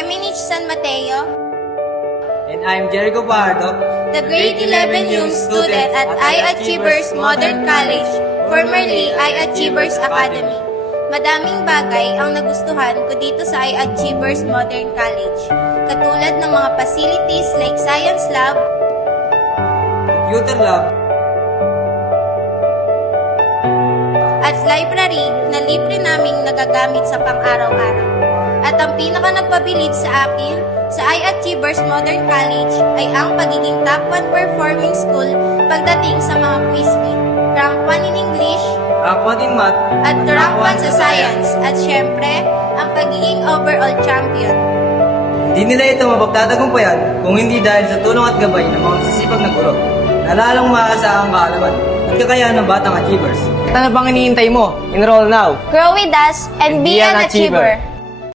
Eminich San Mateo, And I'm Jericho Pardo, the grade 11 young student at iAchievers Modern College, formerly iAchievers Academy. Madaming bagay ang nagustuhan ko dito sa iAchievers Modern College, katulad ng mga facilities like Science Lab, Computer Lab, at library na libre naming nagagamit sa pang-araw-araw. At ang pinaka nagpabilib sa akin sa iAchievers Modern College ay ang pagiging top 1 performing school pagdating sa mga quiz meet, rank 1 in English, rank 1 in Math, at rank 1 sa Science, at syempre, ang pagiging overall champion. Hindi nila ito mapagtatagumpayan kung hindi dahil sa tulong at gabay ng mga masisipag na guro na lalong maaasahang kaalaman at kakayahan ng batang achievers. Ano bang iniintay mo? Enroll now! Grow with us and be an achiever!